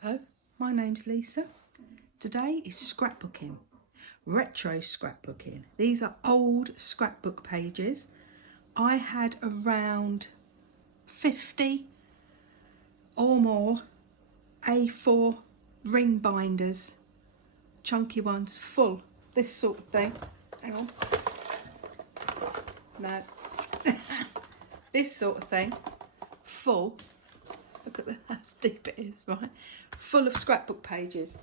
Hello, my name's Lisa. Today is scrapbooking, retro scrapbooking. These are old scrapbook pages. I had around 50 or more A4 ring binders, chunky ones, full, this sort of thing. Hang on. No. This sort of thing, full. Look at how deep it is, right? Full of scrapbook pages.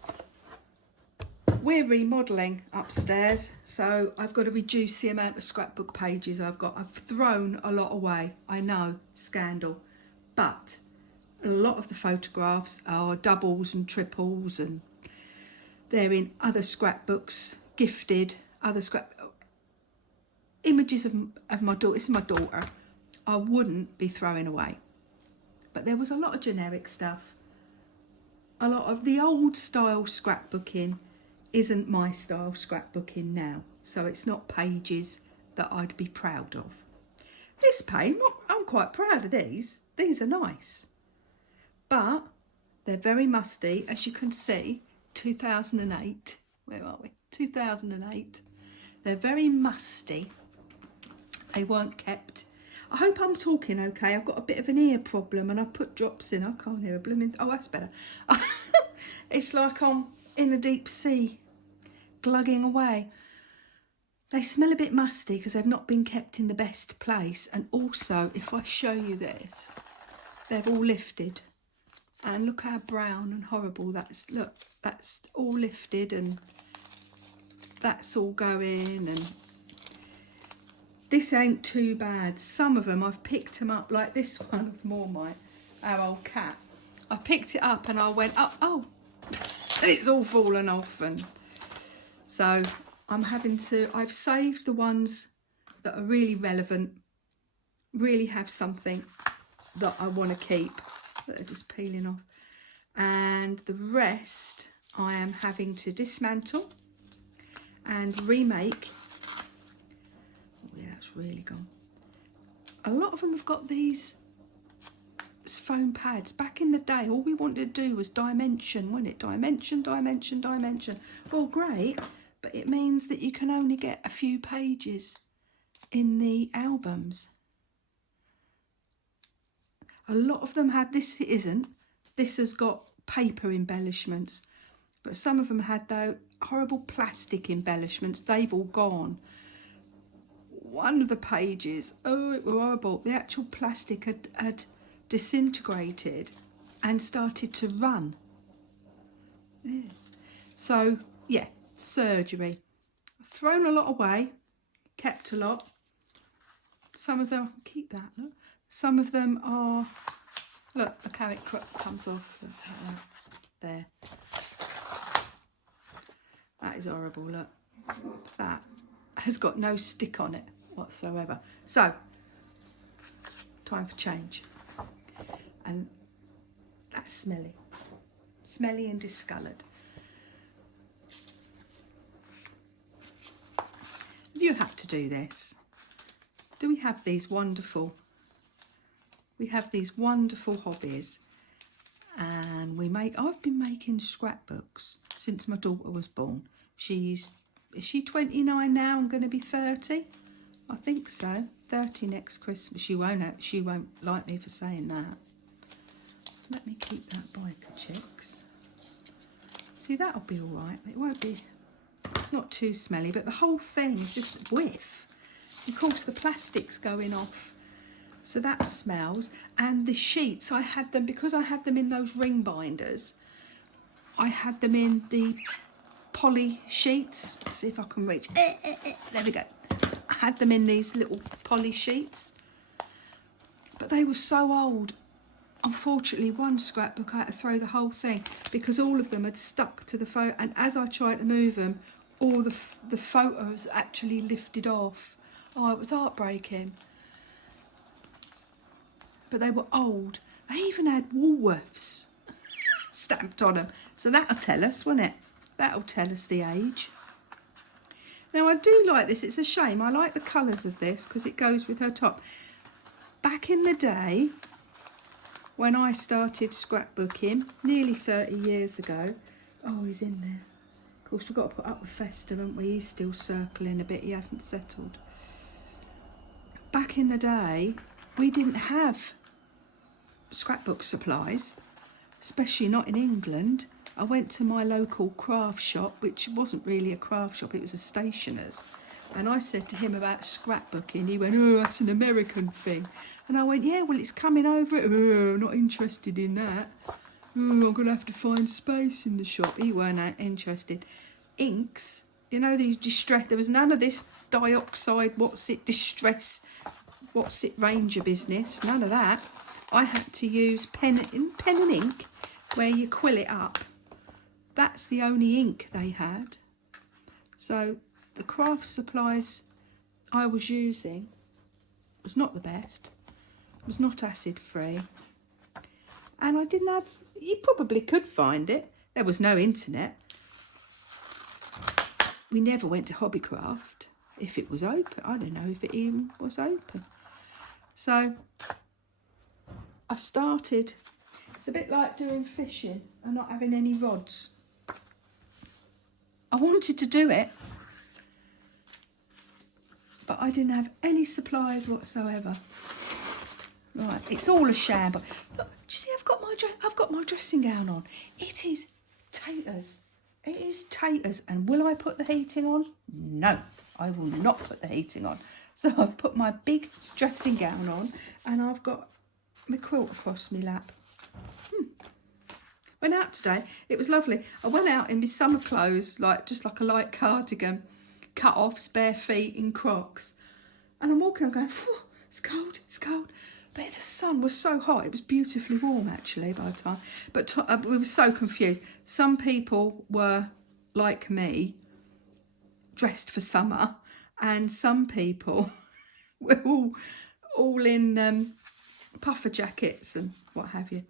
We're remodelling upstairs, so I've got to reduce the amount of scrapbook pages I've got. I've thrown a lot away, I know, scandal. But a lot of the photographs are doubles and triples, and they're in other scrapbooks, gifted, other images of my daughter. This is my daughter. I wouldn't be throwing away. But there was a lot of generic stuff. A lot of the old style scrapbooking isn't my style scrapbooking now. So it's not pages that I'd be proud of. This page, I'm quite proud of these. These are nice. But they're very musty. As you can see, 2008. Where are we? 2008. They're very musty. They weren't kept. I hope I'm talking okay. I've got a bit of an ear problem and I've put drops in. I can't hear a blooming... Oh, that's better. It's like I'm in the deep sea, glugging away. They smell a bit musty because they've not been kept in the best place. And also, if I show you this, they've all lifted. And look how brown and horrible that's... Look, that's all lifted and that's all going and... This ain't too bad. Some of them I've picked them up, like this one of our old cat. I picked it up and I went, oh, and it's all fallen off. And so I've saved the ones that are really relevant, really have something that I want to keep, that are just peeling off. And the rest I am having to dismantle and remake. Yeah, that's really gone. A lot of them have got these foam pads. Back in the day, all we wanted to do was dimension, wasn't it? Dimension, dimension, dimension. Well, great, but it means that you can only get a few pages in the albums. A lot of them had, this isn't, this has got paper embellishments, but some of them had though horrible plastic embellishments. They've all gone. One of the pages, oh, it was horrible. The actual plastic had disintegrated and started to run. Yeah. So, yeah, surgery. I've thrown a lot away, kept a lot. Some of them, I can keep that, look. Some of them are, look how it comes off. Look at that. There. That is horrible, look. That has got no stick on it whatsoever. So, time for change. And that's smelly and discoloured. You have to do this. Do we have these wonderful? We have these wonderful hobbies, and I've been making scrapbooks since my daughter was born. Is she 29 now and going to be 30? I think so. 30 next Christmas. She won't like me for saying that. Let me keep that biker, chicks. See, that'll be all right. It won't be, it's not too smelly, but the whole thing is just whiff. Of course, the plastic's going off, so that smells. And the sheets, I had them, because I had them in those ring binders, I had them in the poly sheets. Let's see if I can reach. There we go. I had them in these little poly sheets, but they were so old. Unfortunately, one scrapbook I had to throw the whole thing because all of them had stuck to the photo, and as I tried to move them, all the photos actually lifted off. Oh, it was heartbreaking. But they were old. They even had Woolworths stamped on them. So that'll tell us, won't it? That'll tell us the age. Now, I do like this. It's a shame. I like the colours of this because it goes with her top. Back in the day, when I started scrapbooking nearly 30 years ago. Oh, he's in there. Of course, we've got to put up with Fester, haven't we? He's still circling a bit. He hasn't settled. Back in the day, we didn't have scrapbook supplies, especially not in England. I went to my local craft shop, which wasn't really a craft shop, it was a stationer's. And I said to him about scrapbooking. He went, oh, that's an American thing. And I went, yeah, well, it's coming over. Oh, not interested in that. Oh, I'm going to have to find space in the shop. He weren't interested. Inks, you know, these distress, there was none of this dioxide, distress, Ranger business. None of that. I had to use pen and ink, where you quill it up. That's the only ink they had. So the craft supplies I was using was not the best. It was not acid free. And I didn't have, you probably could find it. There was no internet. We never went to Hobbycraft if it was open. I don't know if it even was open. So I started, it's a bit like doing fishing and not having any rods. I wanted to do it, but I didn't have any supplies whatsoever. Right, it's all a sham. But look, do you see? I've got my dressing gown on. It is taters. It is taters. And will I put the heating on? No, I will not put the heating on. So I've put my big dressing gown on, and I've got my quilt across my lap. Went out today. It was lovely. I went out in my summer clothes, just like a light cardigan, cut-offs, bare feet in Crocs. And I'm walking, I'm going, it's cold, it's cold. But the sun was so hot. It was beautifully warm, actually, by the time. But we were so confused. Some people were, like me, dressed for summer. And some people were all in puffer jackets and what have you.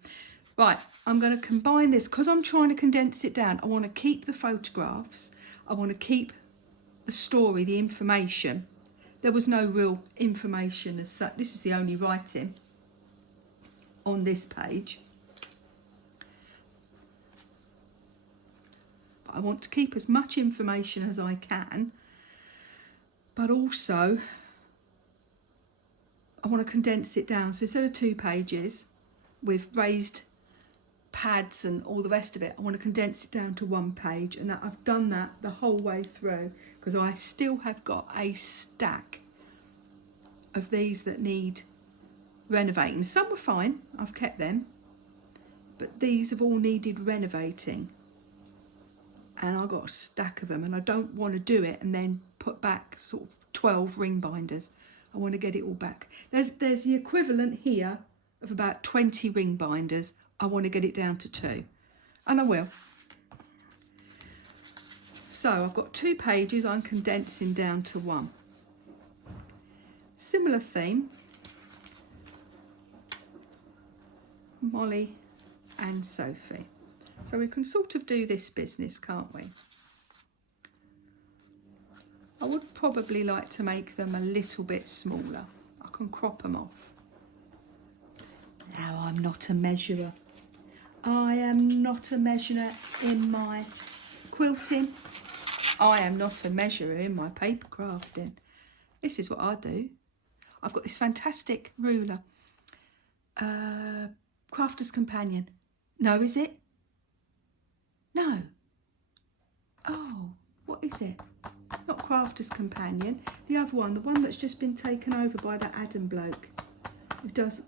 Right, I'm going to combine this because I'm trying to condense it down. I want to keep the photographs. I want to keep the story, the information. There was no real information as such. This is the only writing on this page. But I want to keep as much information as I can. But also, I want to condense it down. So instead of 2 pages with raised pads and all the rest of it, I want to condense it down to 1 page. And that I've done that the whole way through, because I still have got a stack of these that need renovating. Some were fine, I've kept them, but these have all needed renovating. And I've got a stack of them, and I don't want to do it and then put back sort of 12 ring binders. I want to get it all back. There's the equivalent here of about 20 ring binders. I want to get it down to 2, and I will. So I've got 2 pages I'm condensing down to 1. Similar theme, Molly and Sophie. So we can sort of do this business, can't we? I would probably like to make them a little bit smaller. I can crop them off. Now, I'm not a measurer. I am not a measurer in my quilting. I am not a measurer in my paper crafting. This is what I do. I've got this fantastic ruler. Crafter's Companion. No, is it? No. Oh, what is it? Not Crafter's Companion. The other one, the one that's just been taken over by that Adam bloke.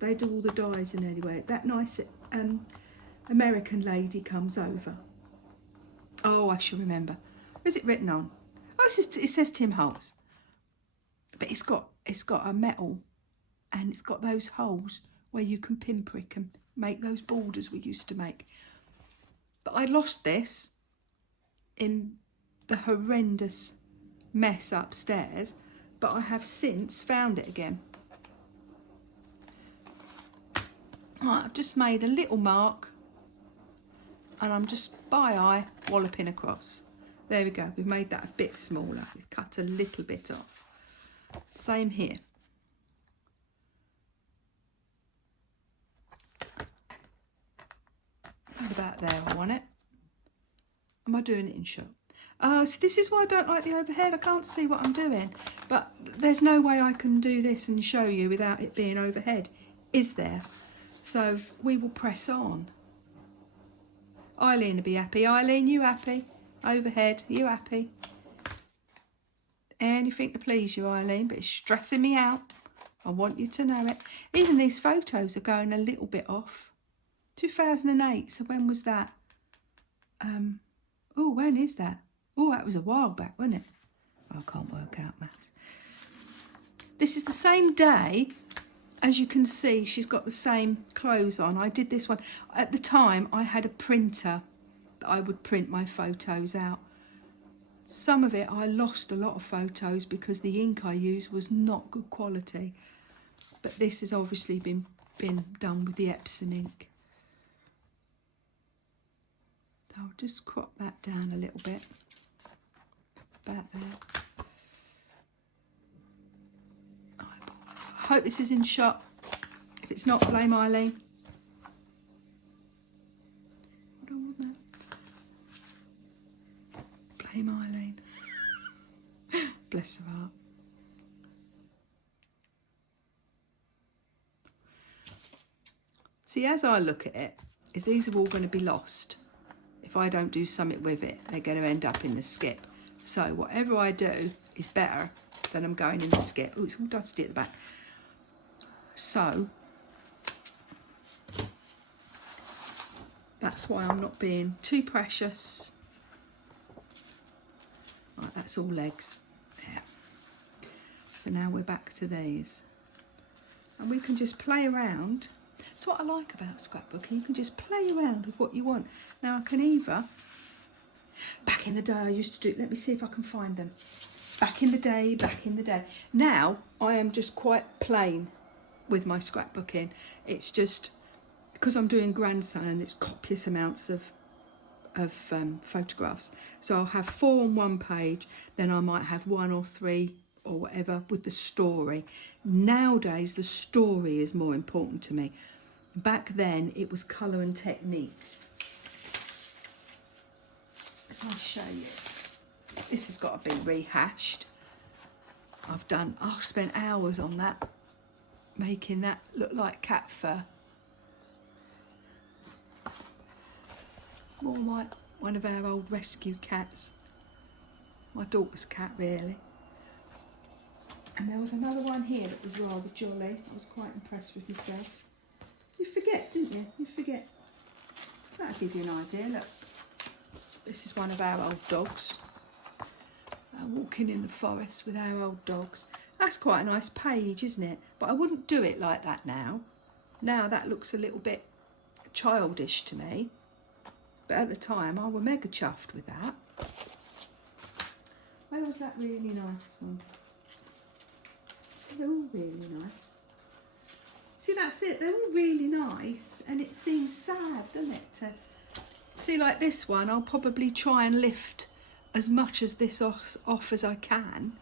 They do all the dies in anyway. That nice American lady comes over. Oh, I shall remember. What is it written on? Oh, it says Tim Holtz. But it's got a metal, and it's got those holes where you can pinprick and make those borders we used to make. But I lost this in the horrendous mess upstairs, but I have since found it again. Right, I've just made a little mark, and I'm just by eye walloping across. There we go, we've made that a bit smaller. We've cut a little bit off. Same here. about there I want it. Am I doing it in shot? So this is why I don't like the overhead. I can't see what I'm doing. But there's no way I can do this and show you without it being overhead, is there? So we will press on. Eileen will be happy. Eileen, you happy? Overhead, you happy? Anything to please you, Eileen, but it's stressing me out. I want you to know it. Even these photos are going a little bit off. 2008, so when was that? Oh, when is that? Oh, that was a while back, wasn't it? I can't work out maths. This is the same day. As you can see, she's got the same clothes on. I did this one. At the time, I had a printer that I would print my photos out. Some of it, I lost a lot of photos because the ink I used was not good quality. But this has obviously been done with the Epsom ink. So I'll just crop that down a little bit. About there. I hope this is in shot. If it's not, blame Eileen. I don't want that. Blame Eileen. Bless her heart. See, as I look at it, is these are all going to be lost. If I don't do something with it, they're going to end up in the skip. So whatever I do is better than I'm going in the skip. Oh, it's all dusty at the back. So that's why I'm not being too precious. Right, that's all legs. There. So now we're back to these. And we can just play around. That's what I like about scrapbooking. You can just play around with what you want. Now I can either, back in the day I used to do, let me see if I can find them. Back in the day. Now I am just quite plain with my scrapbooking. It's just because I'm doing grandson and it's copious amounts of photographs. So I'll have 4 on one page, then I might have 1 or 3 or whatever with the story. Nowadays the story is more important to me. Back then it was colour and techniques. I'll show you. This has got to be rehashed. I've spent hours on that, making that look like cat fur. More like one of our old rescue cats. My daughter's cat, really. And there was another one here that was rather jolly. I was quite impressed with myself. You forget, didn't you? You forget. That'll give you an idea, look. This is one of our old dogs. Walking in the forest with our old dogs. That's quite a nice page, isn't it? But I wouldn't do it like that now. Now that looks a little bit childish to me. But at the time, I was mega chuffed with that. Where was that really nice one? They're all really nice. See, that's it. They're all really nice. And it seems sad, doesn't it? To see, like this one, I'll probably try and lift as much as this off as I can.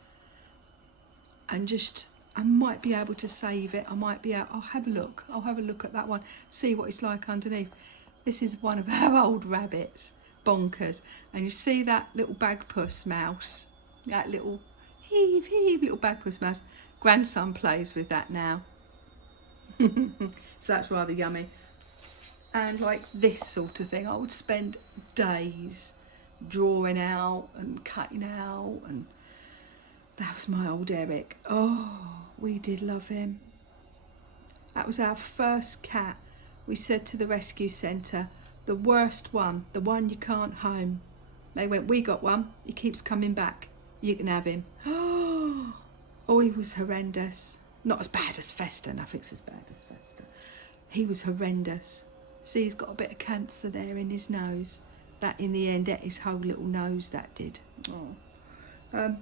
And just, I might be able to save it. I'll have a look. I'll have a look at that one. See what it's like underneath. This is one of our old rabbits. Bonkers. And you see that little bagpuss mouse? That little heave little bagpuss mouse. Grandson plays with that now. So that's rather yummy. And like this sort of thing, I would spend days drawing out and cutting out. And that was my old Eric. Oh, we did love him. That was our first cat. We said to the rescue centre, the worst one, the one you can't home. They went, we got one, he keeps coming back, you can have him. Oh, he was horrendous. Not as bad as Fester, nothing's as bad as Fester. He was horrendous. See, he's got a bit of cancer there in his nose. That in the end ate his whole little nose, that did. Oh.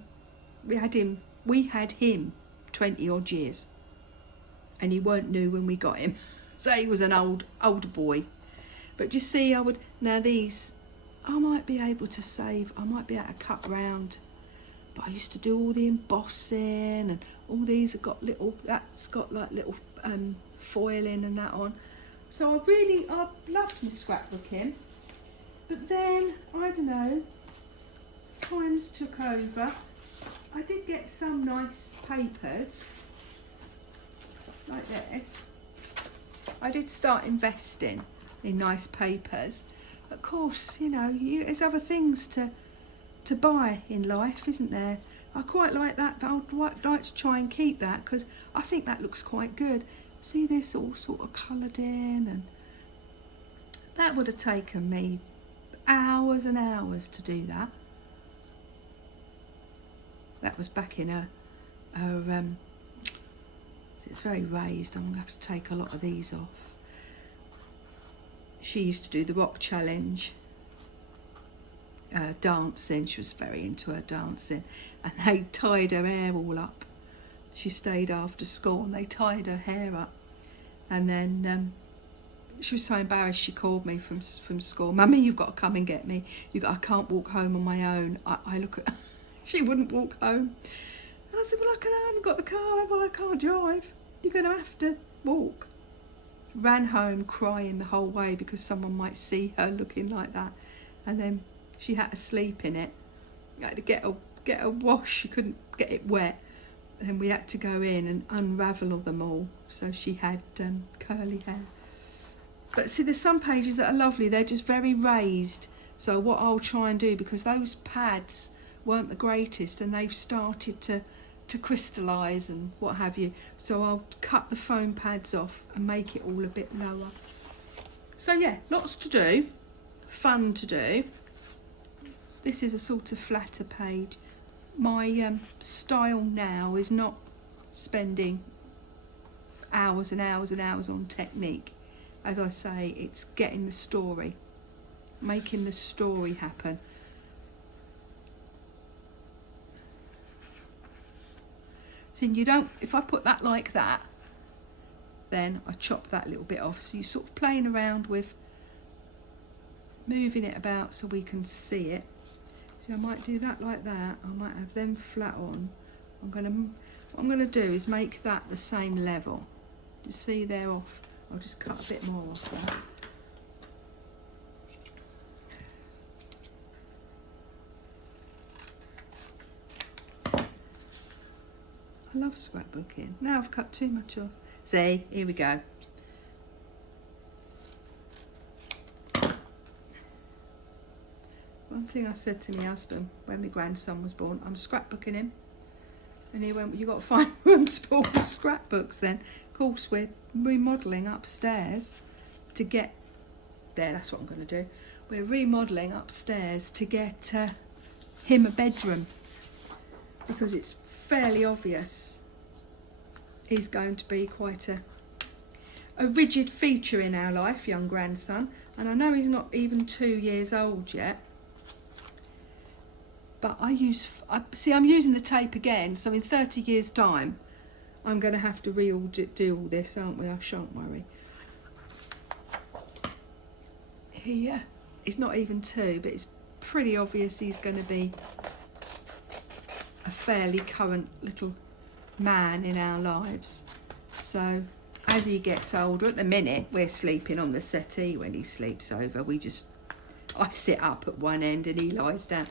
We had him 20 odd years. And he weren't new when we got him. So he was an older boy. But you see, now these, I might be able to save, I might be able to cut round. But I used to do all the embossing, and all these have got that's got like little foiling and that on. So I've loved my scrapbooking. But then, I don't know, times took over. I did get some nice papers like this. I did start investing in nice papers. Of course, you know, there's other things to buy in life, isn't there? I quite like that, but I'd like to try and keep that because I think that looks quite good. See this all sort of coloured in, and that would have taken me hours and hours to do that. That was back in it's very raised. I'm going to have to take a lot of these off. She used to do the rock challenge, dancing. She was very into her dancing, and they tied her hair all up. She stayed after school and they tied her hair up, and then she was so embarrassed. She called me from school. Mummy, you've got to come and get me. I can't walk home on my own. I look at she wouldn't walk home. And I said, well, I haven't got the car, have I? I can't drive. You're going to have to walk. Ran home crying the whole way because someone might see her looking like that. And then she had to sleep in it. I had to get a wash. She couldn't get it wet. And we had to go in and unravel them all. So she had curly hair. But see, there's some pages that are lovely. They're just very raised. So what I'll try and do, because those pads weren't the greatest and they've started to crystallise and what have you, so I'll cut the foam pads off and make it all a bit lower. So yeah, lots to do, fun to do. This is a sort of flatter page. My style now is not spending hours and hours and hours on technique. As I say, it's getting the story, making the story happen. So you don't, if I put that like that, then I chop that little bit off. So you're sort of playing around with moving it about so we can see it. So I might do that like that. I might have them flat on. What I'm gonna do is make that the same level. You see they're off. I'll just cut a bit more off there. I love scrapbooking. Now I've cut too much off. See, here we go. One thing I said to my husband when my grandson was born, I'm scrapbooking him. And he went, you got to find room to put all the scrapbooks then. Of course, we're remodelling upstairs to get there. That's what I'm going to do. We're remodelling upstairs to get him a bedroom, because it's fairly obvious he's going to be quite a rigid feature in our life, young grandson. And I know he's not even 2 years old yet, but I'm using the tape again, so in 30 years time I'm going to have to do all this, aren't we? I shan't worry. He's not even 2, but it's pretty obvious he's going to be a fairly current little man in our lives. So as he gets older, at the minute we're sleeping on the settee when he sleeps over. I sit up at one end and he lies down.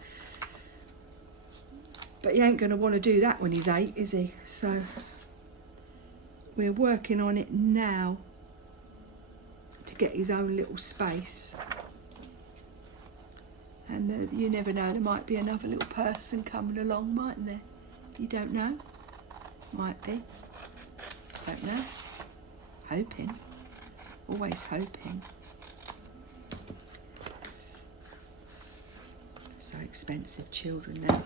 But he ain't going to want to do that when he's 8, is he? So we're working on it now to get his own little space. And you never know, there might be another little person coming along, mightn't there? You don't know. Might be. Don't know. Hoping. Always hoping. So expensive, children then.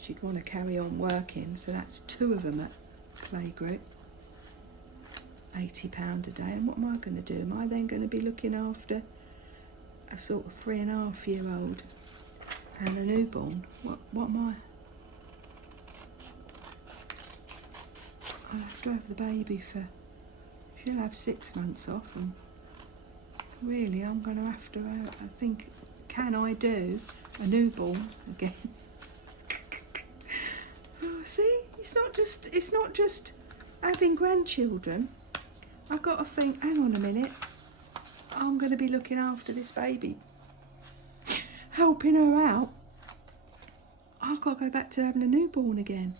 She'd want to carry on working, so that's 2 of them at playgroup. £80 a day. And what am I going to do? Am I then going to be looking after a sort of 3.5-year-old and a newborn? What am I? I'll have to have the baby she'll have 6 months off, and really I'm going to have to, I think, can I do a newborn again? Oh, see, it's not just having grandchildren. I've got to think, hang on a minute, I'm going to be looking after this baby, helping her out. I've got to go back to having a newborn again.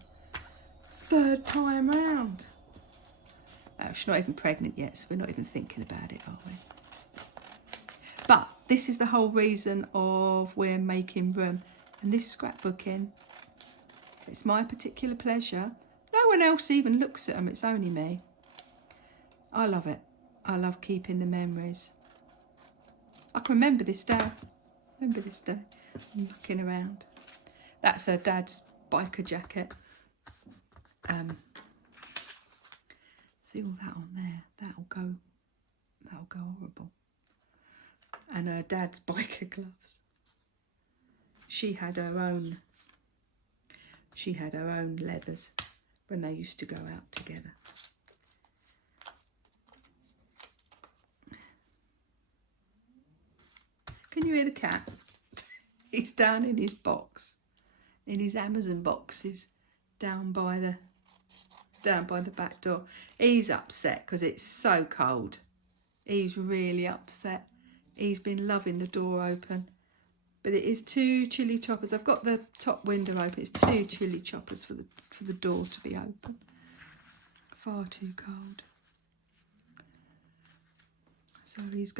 3rd time round. Oh, she's not even pregnant yet, so we're not even thinking about it, are we? But this is the whole reason of we're making room. And this scrapbooking, it's my particular pleasure. No one else even looks at them, it's only me. I love it. I love keeping the memories. I can remember this day. Remember this day. I'm looking around. That's her dad's biker jacket. See all that on there? That'll go horrible. And her dad's biker gloves. She had her own leathers when they used to go out together. Can you hear the cat? He's down in his box, in his Amazon boxes, down by the back door. He's upset because it's so cold. He's really upset. He's been loving the door open, but it is 2 chilly choppers. I've got the top window open. It's 2 chilly choppers for the door to be open. Far too cold. So he's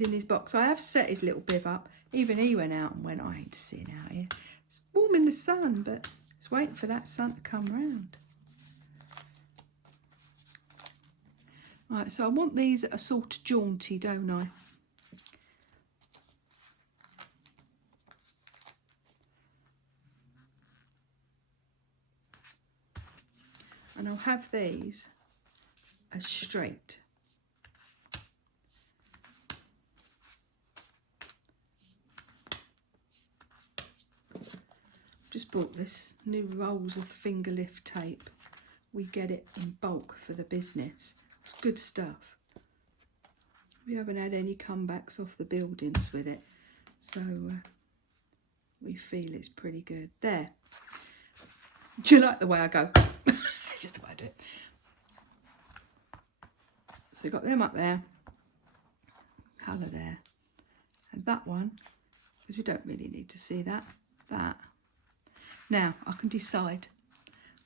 in his box. I have set his little bib up. Even he went out and went, I ain't sitting out here. It's warm in the sun, but it's waiting for that sun to come round. Right, so I want these that are sort of jaunty, don't I? And I'll have these as straight. Just bought this new rolls of finger lift tape. We get it in bulk for the business. It's good stuff. We haven't had any comebacks off the buildings with it, so we feel it's pretty good. There. Do you like the way I go? It's just the way I do it. So we've got them up there, colour there, and that one, because we don't really need to see that. Now I can decide.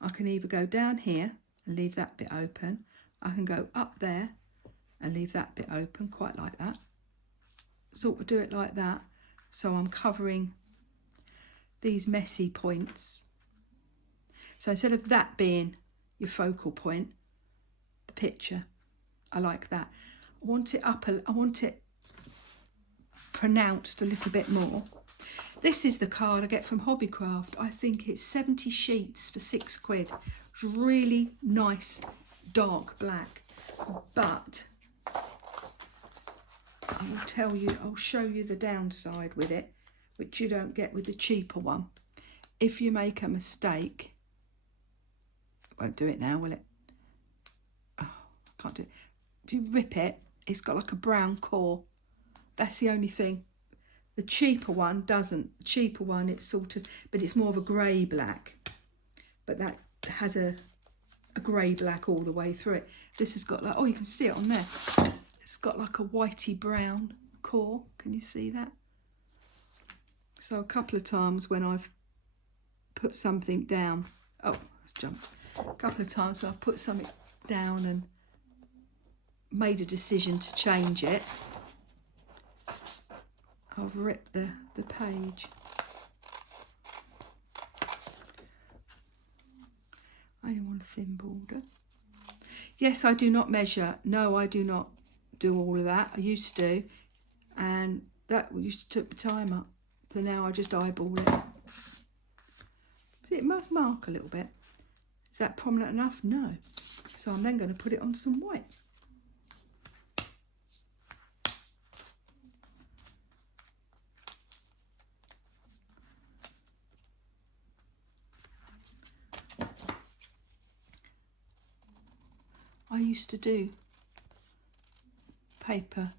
I can either go down here and leave that bit open. I can go up there and leave that bit open, quite like that. Sort of do it like that, so I'm covering these messy points. So instead of that being your focal point, the picture, I like that. I want it pronounced a little bit more. This is the card I get from Hobbycraft. I think it's 70 sheets for £6. It's really nice dark black, but I'll show you the downside with it, which you don't get with the cheaper one. If you make a mistake, it won't do it now, will it? Oh, I can't do it. If you rip it, it's got like a brown core. That's the only thing. The cheaper one doesn't. The cheaper one, it's sort of, but it's more of a grey black. But that has a grey black all the way through it. This has got like, oh, you can see it on there. It's got like a whitey brown core. Can you see that? So a couple of times when I've put something down, oh, I jumped. A couple of times when I've put something down and made a decision to change it, I've ripped the page. I only want a thin border. Yes, I do not measure. No, I do not do all of that. I used to, and that used to took the time up. So now I just eyeball it. See, it must mark a little bit. Is that prominent enough? No. So I'm then going to put it on some white. I used to do paper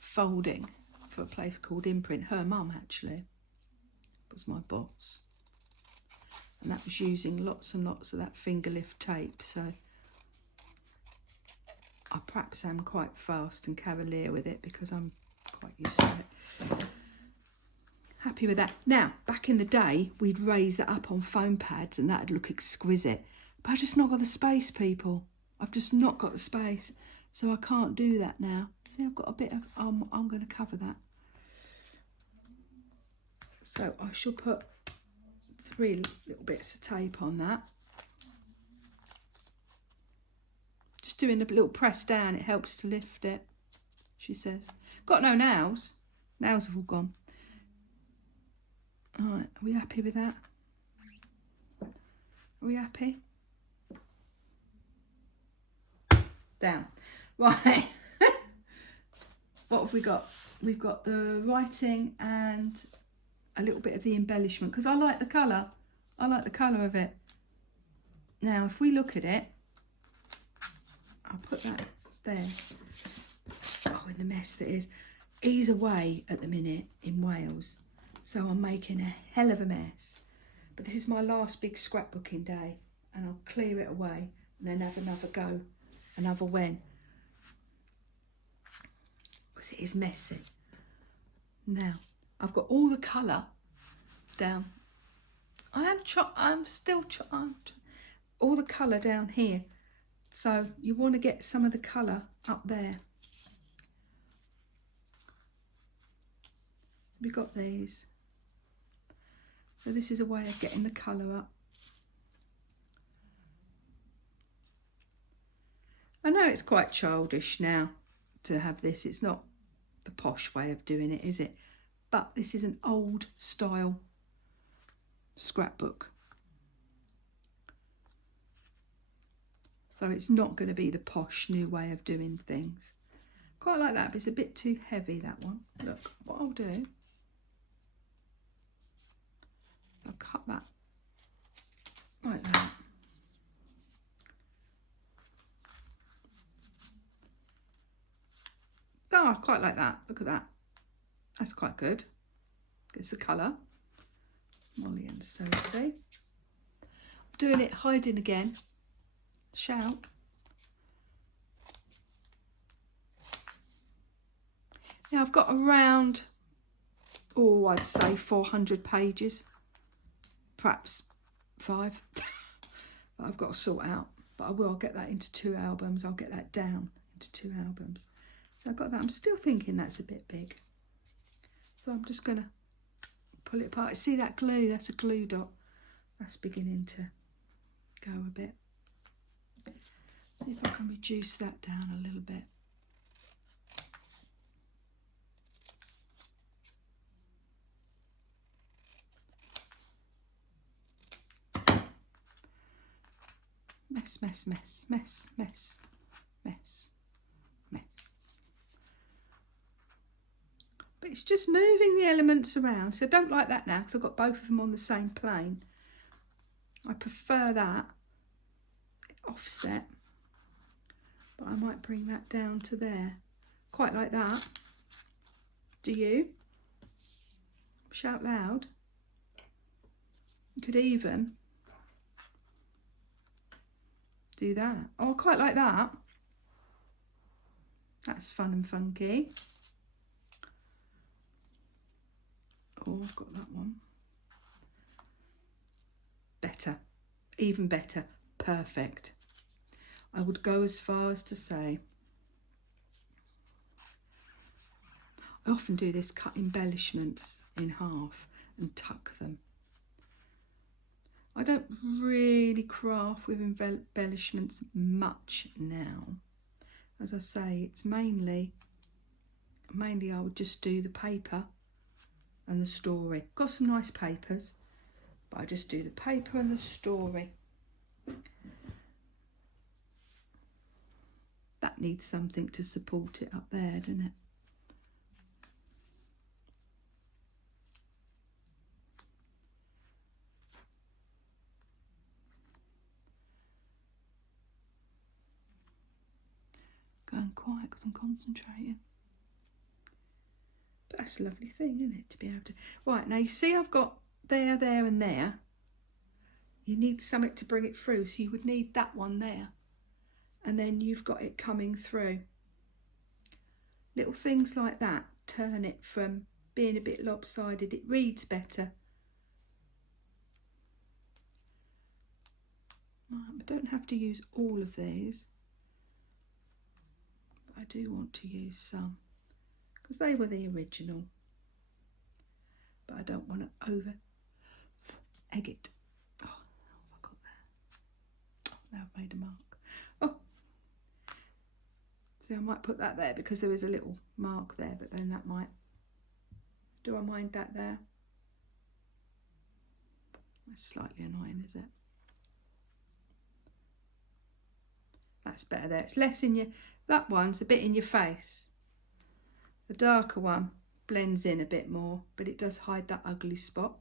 folding for a place called Imprint. Her mum actually was my boss, and that was using lots and lots of that finger lift tape. So I perhaps I'm quite fast and cavalier with it because I'm quite used to it. Happy with that. Now, back in the day, we'd raise that up on foam pads and that'd look exquisite. But I've just not got the space, people. I've just not got the space. So I can't do that now. See, I've got a bit of, I'm going to cover that. So I shall put 3 little bits of tape on that. Just doing a little press down, it helps to lift it, she says. Got no nails. Nails have all gone. All right, are we happy with that? Are we happy? Down. Right. What have we got? We've got the writing and a little bit of the embellishment because I like the colour. I like the colour of it. Now, if we look at it, I'll put that there. Oh, in the mess that is. He's away at the minute in Wales. So I'm making a hell of a mess. But this is my last big scrapbooking day. And I'll clear it away and then have another go. Another when. Because it is messy. Now, I've got all the colour down. I'm still trying. All the colour down here. So you want to get some of the colour up there. We've got these. So this is a way of getting the colour up. I know it's quite childish now to have this. It's not the posh way of doing it, is it? But this is an old style scrapbook. So it's not going to be the posh new way of doing things. Quite like that, but it's a bit too heavy, that one. Look, what I'll do, I'll cut that like that. Oh, I quite like that. Look at that. That's quite good. It's the colour. Molly and Sophie. I'm doing it hiding again. Shout. Now I've got around, oh, I'd say 400 pages. Perhaps 5 that I've got to sort out. But I will, I'll get that into 2 albums. I'll get that down into 2 albums. So I've got that. I'm still thinking that's a bit big. So I'm just going to pull it apart. See that glue? That's a glue dot. That's beginning to go a bit. See if I can reduce that down a little bit. Mess, mess, mess, mess, mess, mess, mess. But it's just moving the elements around. So I don't like that now because I've got both of them on the same plane. I prefer that offset. But I might bring that down to there. Quite like that. Do you? Shout loud. You could even do that. Oh, I quite like that. That's fun and funky. Oh, I've got that one. Better. Even better. Perfect. I would go as far as to say, I often do this, cut embellishments in half and tuck them. I don't really craft with embellishments much now. As I say, it's mainly I would just do the paper and the story. Got some nice papers, but I just do the paper and the story. That needs something to support it up there, doesn't it? Going quiet because I'm concentrating. But that's a lovely thing, isn't it, to be able to... Right, now you see I've got there, there and there. You need something to bring it through, so you would need that one there. and then you've got it coming through. Little things like that turn it from being a bit lopsided. It reads better. I don't have to use all of these, but I do want to use some because they were the original, but I don't want to over egg it. Oh, I got there. Oh, now I've made a mark. Oh, see, I might put that there because there is a little mark there, but then that might, do I mind that there? That's slightly annoying, is it? That's better there. It's less in your, that one's a bit in your face. The darker one blends in a bit more, but it does hide that ugly spot.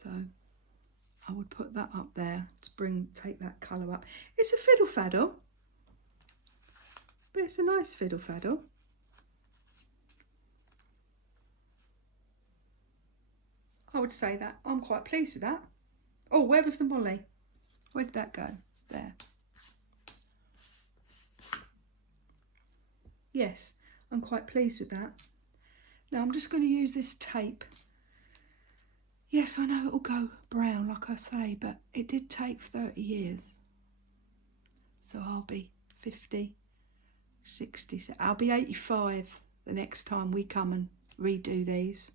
So I would put that up there to take that colour up. It's a fiddle faddle, but it's a nice fiddle faddle. I would say that. I'm quite pleased with that. Oh, where was the molly? Where did that go? There. Yes, I'm quite pleased with that. Now I'm just going to use this tape. Yes, I know it'll go brown, like I say, but it did take 30 years. So I'll be 50, 60, I'll be 85 the next time we come and redo these.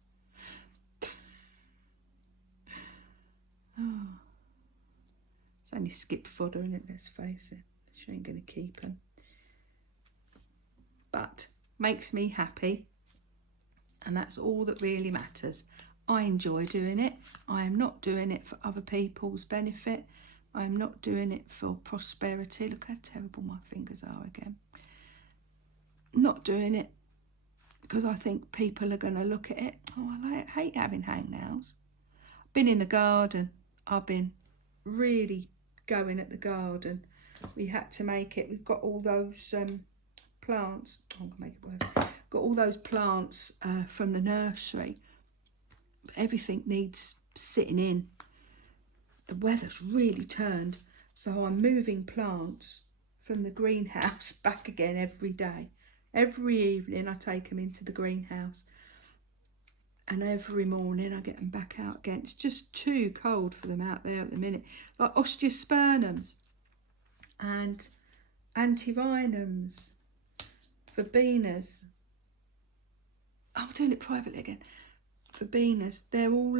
Oh. It's only skip fodder, isn't it? Let's face it. She ain't going to keep them. But makes me happy. And that's all that really matters. I enjoy doing it. I am not doing it for other people's benefit. I am not doing it for prosperity. Look how terrible my fingers are again. Not doing it because I think people are going to look at it. Oh, I hate having hangnails. I've been in the garden. I've been really going at the garden. We had to make it. We've got all those plants. Oh, I'm going to make it worse. Got all those plants from the nursery. But everything needs sitting in. The weather's really turned. So I'm moving plants from the greenhouse back again every day. Every evening I take them into the greenhouse. And every morning I get them back out again. It's just too cold for them out there at the minute. Like osteospermums and antivinums, verbenas. I'm doing it privately again. Verbenas, they've all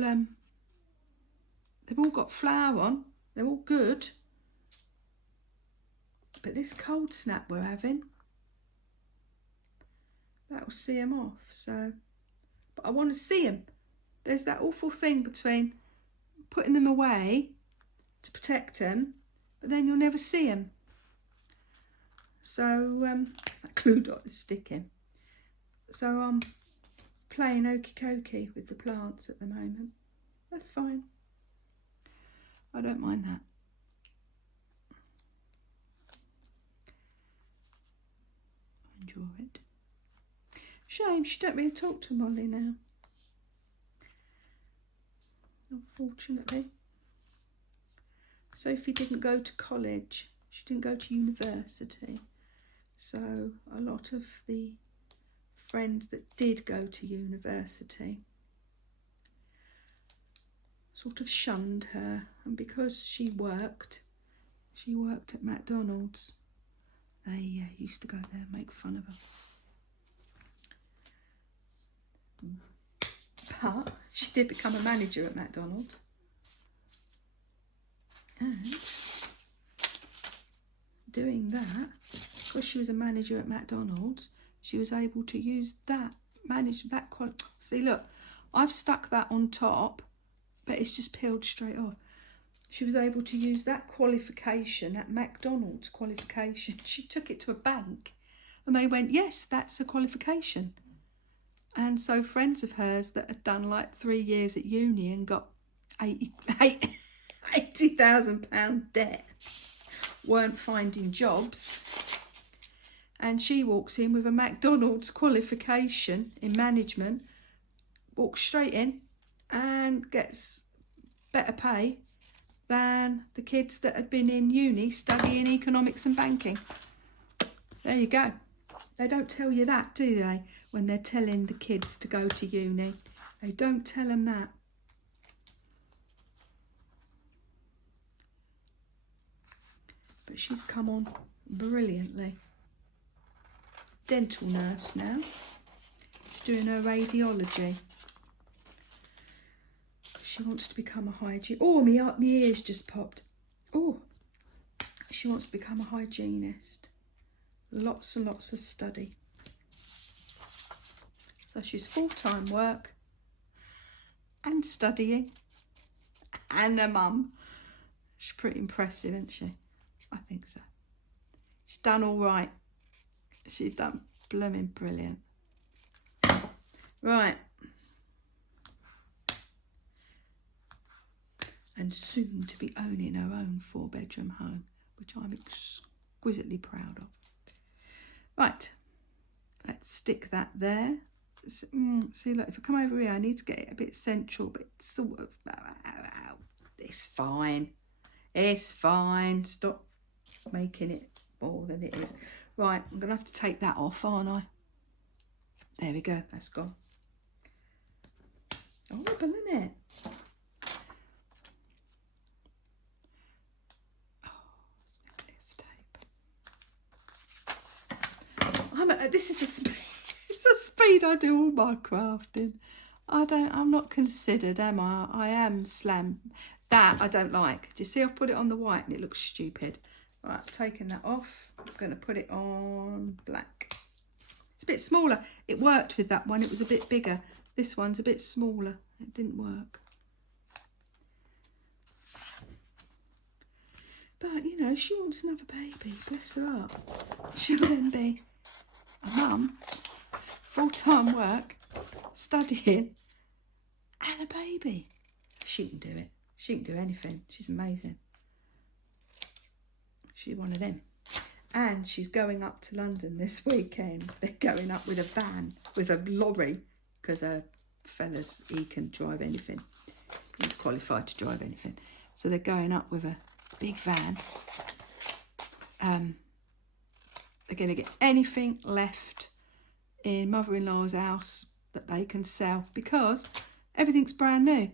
got flower on. They're all good. But this cold snap we're having, that'll see them off. So. But I want to see them. There's that awful thing between putting them away to protect them, but then you'll never see them. So that glue dot is sticking. So I'm playing okey cokey with the plants at the moment. That's fine. I don't mind that. I enjoy it. Shame she don't really talk to Molly now. Unfortunately. Sophie didn't go to college. She didn't go to university. So a lot of the friends that did go to university sort of shunned her. And because she worked at McDonald's, they used to go there and make fun of her. But she did become a manager at McDonald's. And doing that, because she was a manager at McDonald's, she was able to use that, see, look, I've stuck that on top, but it's just peeled straight off. She was able to use that qualification, that McDonald's qualification. She took it to a bank and they went, yes, that's a qualification. And so friends of hers that had done like 3 years at uni and got £80,000 debt weren't finding jobs. And she walks in with a McDonald's qualification in management, walks straight in and gets better pay than the kids that had been in uni studying economics and banking. There you go. They don't tell you that, do they, when they're telling the kids to go to uni? They don't tell them that. But she's come on brilliantly. Dental nurse now. She's doing her radiology. She wants to become a hygienist. Oh, my ears just popped. Oh, she wants to become a hygienist. Lots and lots of study. So she's full-time work and studying and a mum. She's pretty impressive, isn't she? I think so. She's done all right. She's done blooming brilliant. Right. And soon to be owning her own 4-bedroom home, which I'm exquisitely proud of. Right. Let's stick that there. See, look, if I come over here, I need to get it a bit central, but it's sort of... It's fine. It's fine. Stop making it more than it is. Right, I'm going to have to take that off, aren't I? There we go. That's gone. Horrible, isn't it? This is the speed. It's the speed I do all my crafting. I'm not considered, am I? I am slam. That I don't like. Do you see? I've put it on the white and it looks stupid. Right, I've taken that off. I'm going to put it on black. It's a bit smaller. It worked with that one. It was a bit bigger. This one's a bit smaller. It didn't work. But, you know, she wants another baby. Bless her up. She'll then be a mum, full-time work, studying, and a baby. She can do it. She can do anything. She's amazing. She's one of them. And she's going up to London this weekend. They're going up with a van, with a lorry, because a fella's, he can drive anything. He's qualified to drive anything. So they're going up with a big van. They're going to get anything left in mother-in-law's house that they can sell, because everything's brand new.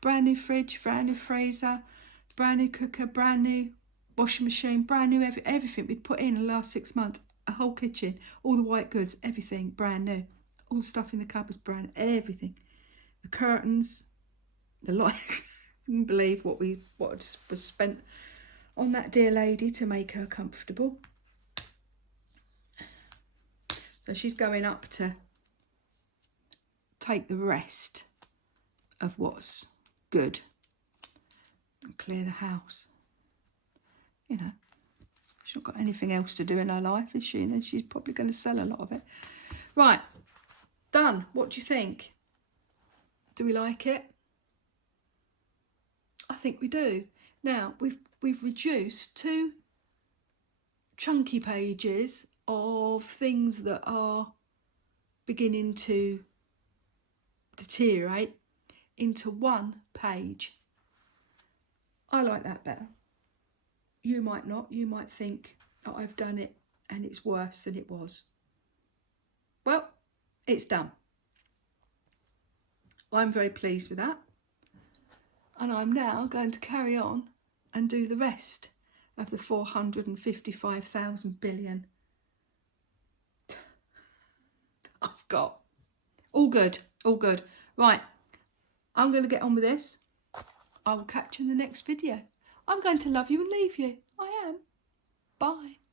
Brand new fridge, brand new freezer, brand new cooker, brand new washing machine, brand new everything we'd put in the last 6 months. A whole kitchen, all the white goods, everything brand new. All the stuff in the cupboards brand new, everything. The curtains, the light. I couldn't believe what was spent on that dear lady to make her comfortable. So she's going up to take the rest of what's good and clear the house. You know, she's not got anything else to do in her life, is she? And then she's probably going to sell a lot of it. Right, done. What do you think? Do we like it? I think we do. Now, we've reduced 2 chunky pages of things that are beginning to deteriorate into 1 page. I like that better. You might not. You might think that I've done it and it's worse than it was. Well, it's done. I'm very pleased with that. And I'm now going to carry on and do the rest of the 455,000 billion I've got. All good, all good. Right, I'm going to get on with this. I will catch you in the next video. I'm going to love you and leave you. I am. Bye.